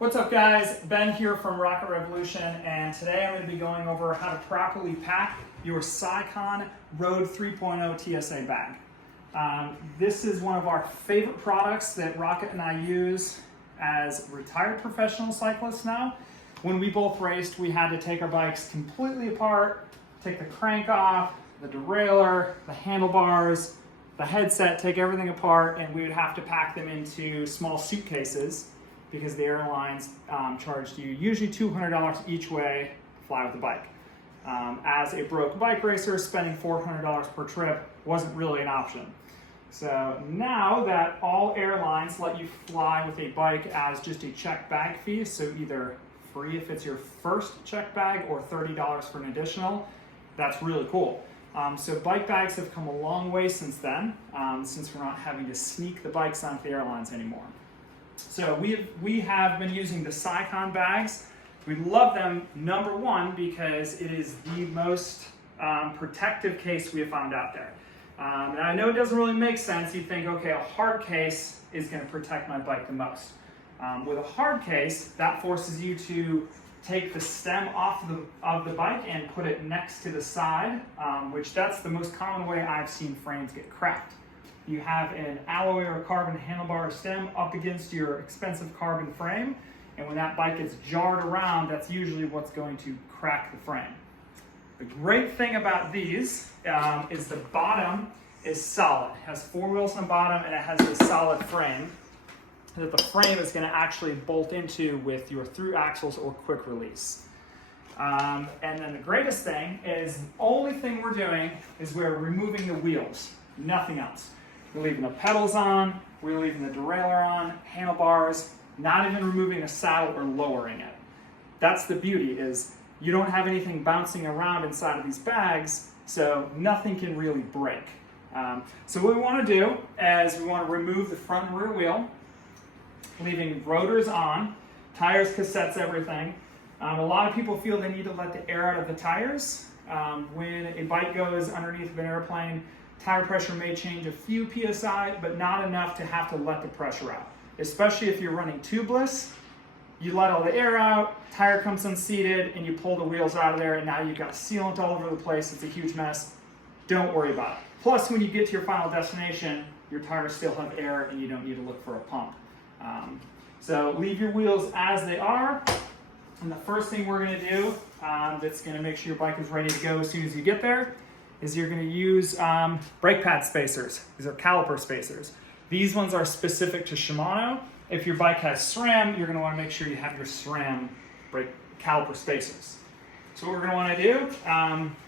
What's up guys, Ben here from Rocket Revolution, and today I'm going to be going over how to properly pack your Scicon Road 3.0 TSA bag. This is one of our favorite products that Rocket and I use as retired professional cyclists now. When we both raced, we had to take our bikes completely apart, take the crank off, the derailleur, the handlebars, the headset, take everything apart, and we would have to pack them into small suitcases because the airlines charged you usually $200 each way to fly with the bike. As a broke bike racer, spending $400 per trip wasn't really an option. So now that all airlines let you fly with a bike as just a checked bag fee, so either free if it's your first checked bag or $30 for an additional, that's really cool. So bike bags have come a long way since then, since we're not having to sneak the bikes onto the airlines anymore. So we have been using the Scicon bags. We love them, number one, because it is the most protective case we have found out there. And I know it doesn't really make sense. You think, okay, a hard case is going to protect my bike the most. With a hard case, that forces you to take the stem off of the bike and put it next to the side, which that's the most common way I've seen frames get cracked. You have an alloy or carbon handlebar stem up against your expensive carbon frame, and when that bike gets jarred around, that's usually what's going to crack the frame. The great thing about these is the bottom is solid. It has four wheels on the bottom and it has a solid frame that the frame is going to actually bolt into with your through axles or quick release. And then the greatest thing is the only thing we're doing is we're removing the wheels, nothing else. We're leaving the pedals on, we're leaving the derailleur on, handlebars, not even removing the saddle or lowering it. That's the beauty, is you don't have anything bouncing around inside of these bags, so nothing can really break. So what we want to do is we want to remove the front and rear wheel, leaving rotors on, tires, cassettes, everything. A lot of people feel they need to let the air out of the tires. When a bike goes underneath of an airplane, tire pressure may change a few PSI, but not enough to have to let the pressure out. Especially if you're running tubeless, you let all the air out, tire comes unseated, and you pull the wheels out of there, and now you've got sealant all over the place. It's a huge mess. Don't worry about it. Plus, when you get to your final destination, your tires still have air, and you don't need to look for a pump. So leave your wheels as they are. And the first thing we're going to do that's going to make sure your bike is ready to go as soon as you get there is you're going to use brake pad spacers. These are caliper spacers. These ones are specific to Shimano. If your bike has SRAM, you're going to want to make sure you have your SRAM brake caliper spacers. So what we're going to want to do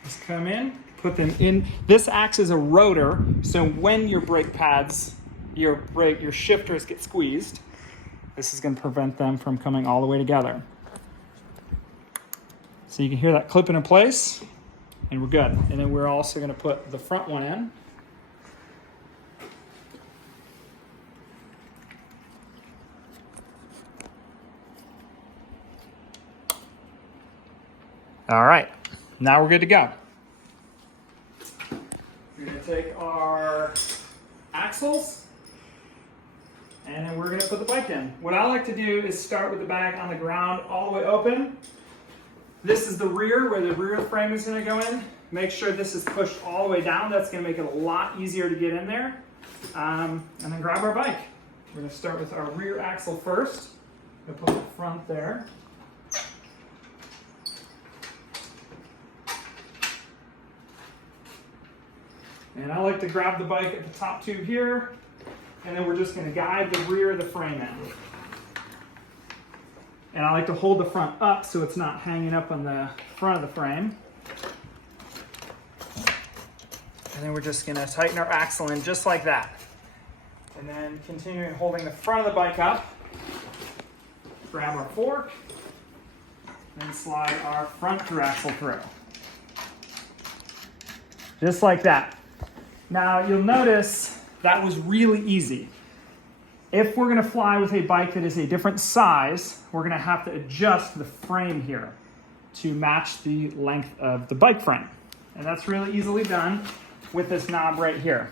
is come in, put them in. This acts as a rotor, so when your brake pads, your shifters get squeezed, this is going to prevent them from coming all the way together. So you can hear that clipping in place, and we're good. And then we're also going to put the front one in. All right, now we're good to go. We're going to take our axles, and then we're going to put the bike in. What I like to do is start with the bag on the ground all the way open. This is the rear, where the rear frame is going to go in. Make sure this is pushed all the way down. That's going to make it a lot easier to get in there. And then grab our bike. We're going to start with our rear axle first. We'll put the front there. And I like to grab the bike at the top tube here, and then we're just going to guide the rear of the frame in. And I like to hold the front up so it's not hanging up on the front of the frame. And then we're just going to tighten our axle in just like that. And then continuing holding the front of the bike up, grab our fork, and slide our front through axle through. Just like that. Now you'll notice that was really easy. If we're going to fly with a bike that is a different size, we're going to have to adjust the frame here to match the length of the bike frame. And that's really easily done with this knob right here.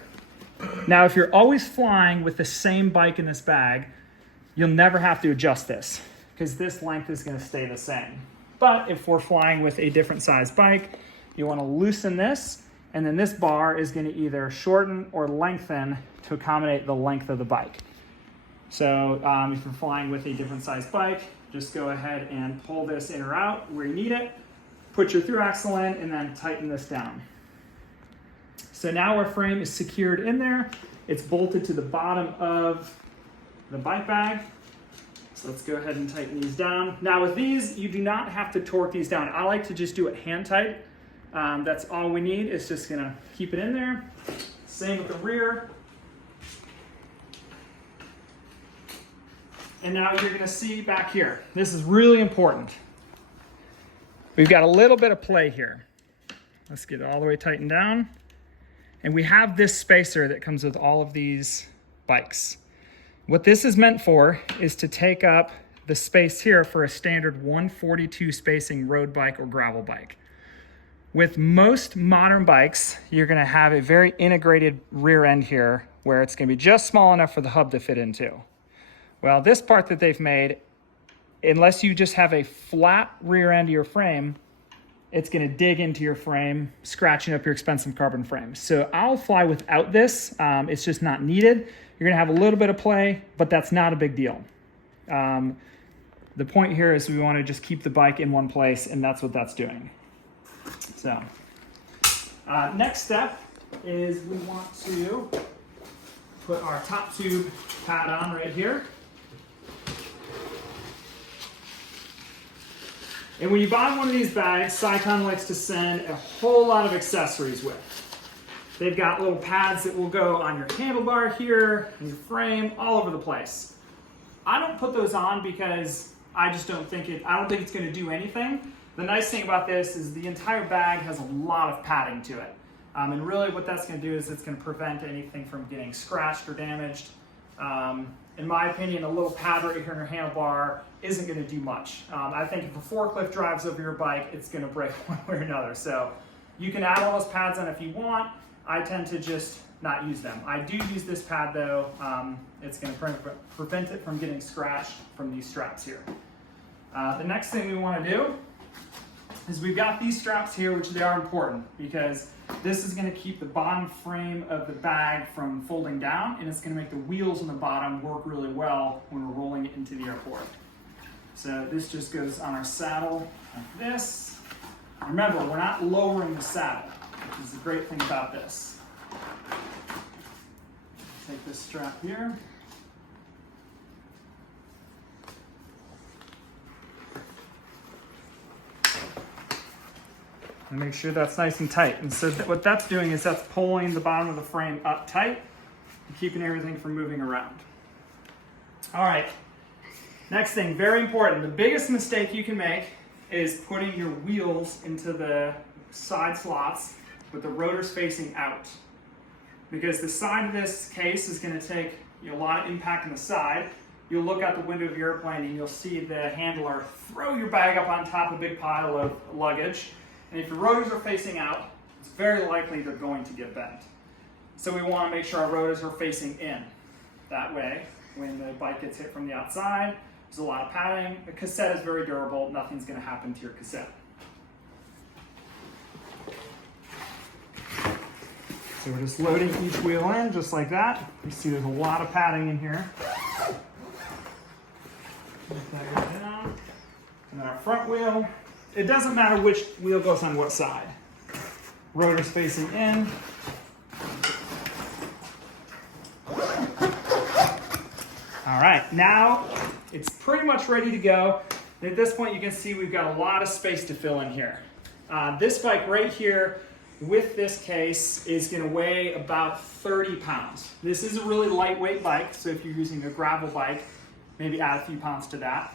Now, if you're always flying with the same bike in this bag, you'll never have to adjust this because this length is going to stay the same. But if we're flying with a different size bike, you want to loosen this, and then this bar is going to either shorten or lengthen to accommodate the length of the bike. So if you're flying with a different size bike, just go ahead and pull this in or out where you need it, put your through axle in, and then tighten this down. So now our frame is secured in there. It's bolted to the bottom of the bike bag. So let's go ahead and tighten these down. Now with these, you do not have to torque these down. I like to just do it hand tight. That's all we need. It's just gonna keep it in there. Same with the rear. And now you're gonna see back here, this is really important. We've got a little bit of play here. Let's get it all the way tightened down. And we have this spacer that comes with all of these bikes. What this is meant for is to take up the space here for a standard 142 spacing road bike or gravel bike. With most modern bikes, you're gonna have a very integrated rear end here where it's gonna be just small enough for the hub to fit into. Well, this part that they've made, unless you just have a flat rear end of your frame, it's gonna dig into your frame, scratching up your expensive carbon frame. So I'll fly without this. It's just not needed. You're gonna have a little bit of play, but that's not a big deal. The point here is we wanna just keep the bike in one place, and that's what that's doing. So, next step is we want to put our top tube pad on right here. And when you buy one of these bags, Scicon likes to send a whole lot of accessories with. They've got little pads that will go on your handlebar here, in your frame, all over the place. I don't put those on because I don't think it's gonna do anything. The nice thing about this is the entire bag has a lot of padding to it. And really what that's gonna do is it's gonna prevent anything from getting scratched or damaged. In my opinion, a little pad right here on your handlebar isn't gonna do much. I think if a forklift drives over your bike, it's gonna break one way or another. So you can add all those pads on if you want. I tend to just not use them. I do use this pad though. It's gonna prevent it from getting scratched from these straps here. The next thing we wanna do is we've got these straps here, which they are important because this is gonna keep the bottom frame of the bag from folding down, and it's gonna make the wheels on the bottom work really well when we're rolling it into the airport. So this just goes on our saddle like this. Remember, we're not lowering the saddle, which is the great thing about this. Take this strap here. And make sure that's nice and tight. And so what that's doing is that's pulling the bottom of the frame up tight and keeping everything from moving around. All right, next thing, very important. The biggest mistake you can make is putting your wheels into the side slots with the rotors facing out. Because the side of this case is gonna take a lot of impact on the side. You'll look out the window of your airplane and you'll see the handler throw your bag up on top of a big pile of luggage. And if your rotors are facing out, it's very likely they're going to get bent. So we want to make sure our rotors are facing in. That way, when the bike gets hit from the outside, there's a lot of padding. The cassette is very durable. Nothing's going to happen to your cassette. So we're just loading each wheel in just like that. You see there's a lot of padding in here. Let that go down. And then our front wheel. It doesn't matter which wheel goes on what side. Rotors facing in. All right, now it's pretty much ready to go. At this point, you can see we've got a lot of space to fill in here. This bike right here with this case is gonna weigh about 30 pounds. This is a really lightweight bike, so if you're using a gravel bike, maybe add a few pounds to that.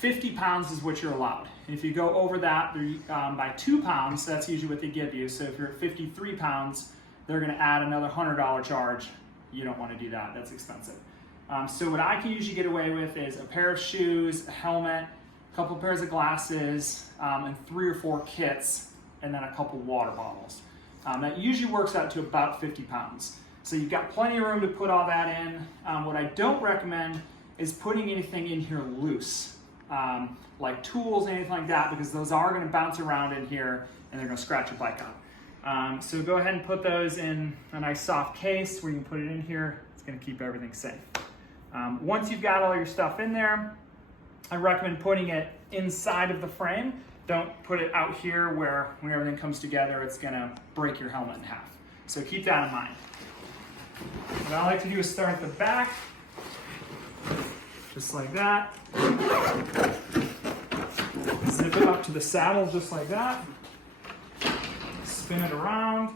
50 pounds is what you're allowed. If you go over that by 2 pounds, that's usually what they give you. So if you're at 53 pounds, they're gonna add another $100 charge. You don't wanna do that, that's expensive. So what I can usually get away with is a pair of shoes, a helmet, a couple pairs of glasses, and 3 or 4 kits, and then a couple water bottles. That usually works out to about 50 pounds. So you've got plenty of room to put all that in. What I don't recommend is putting anything in here loose. like tools, anything like that, because those are going to bounce around in here and they're going to scratch your bike up. So go ahead and put those in a nice soft case where you can put it in here. It's going to keep everything safe. Once you've got all your stuff in there, I recommend putting it inside of the frame. Don't put it out here where when everything comes together, it's going to break your helmet in half. So keep that in mind. What I like to do is start at the back, just like that. Zip it up to the saddle just like that. Spin it around.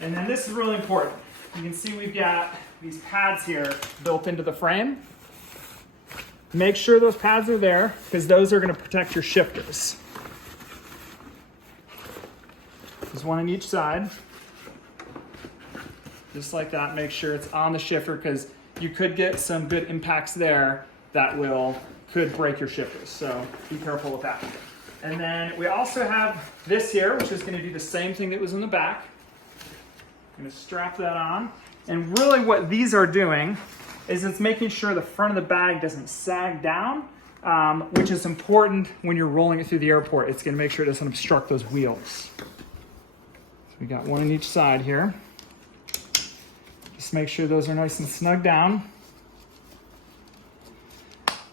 And then this is really important. You can see we've got these pads here built into the frame. Make sure those pads are there because those are going to protect your shifters. There's one on each side. Just like that, make sure it's on the shifter because you could get some good impacts there that could break your shifters. So be careful with that. And then we also have this here, which is going to be the same thing that was in the back. I'm going to strap that on. And really what these are doing is it's making sure the front of the bag doesn't sag down, which is important when you're rolling it through the airport. It's going to make sure it doesn't obstruct those wheels. So we got one on each side here. Just make sure those are nice and snug down.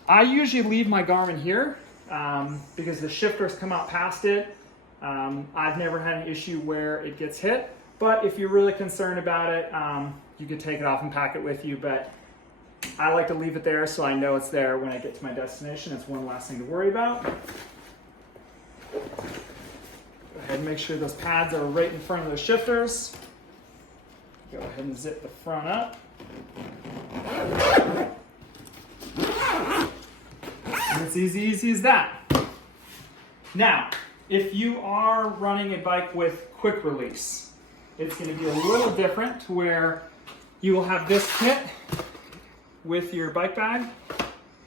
I usually leave my Garmin here because the shifters come out past it. I've never had an issue where it gets hit, but if you're really concerned about it, you could take it off and pack it with you, but I like to leave it there so I know it's there when I get to my destination. It's one last thing to worry about. Go ahead and make sure those pads are right in front of those shifters. Go ahead and zip the front up. And it's easy as that. Now, if you are running a bike with quick release, it's going to be a little different to where you will have this kit with your bike bag,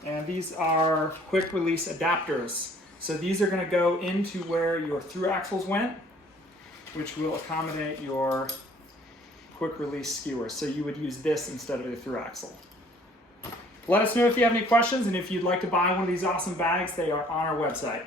and these are quick release adapters. So these are going to go into where your through axles went, which will accommodate your quick release skewer. So you would use this instead of the through axle. Let us know if you have any questions, and if you'd like to buy one of these awesome bags, they are on our website.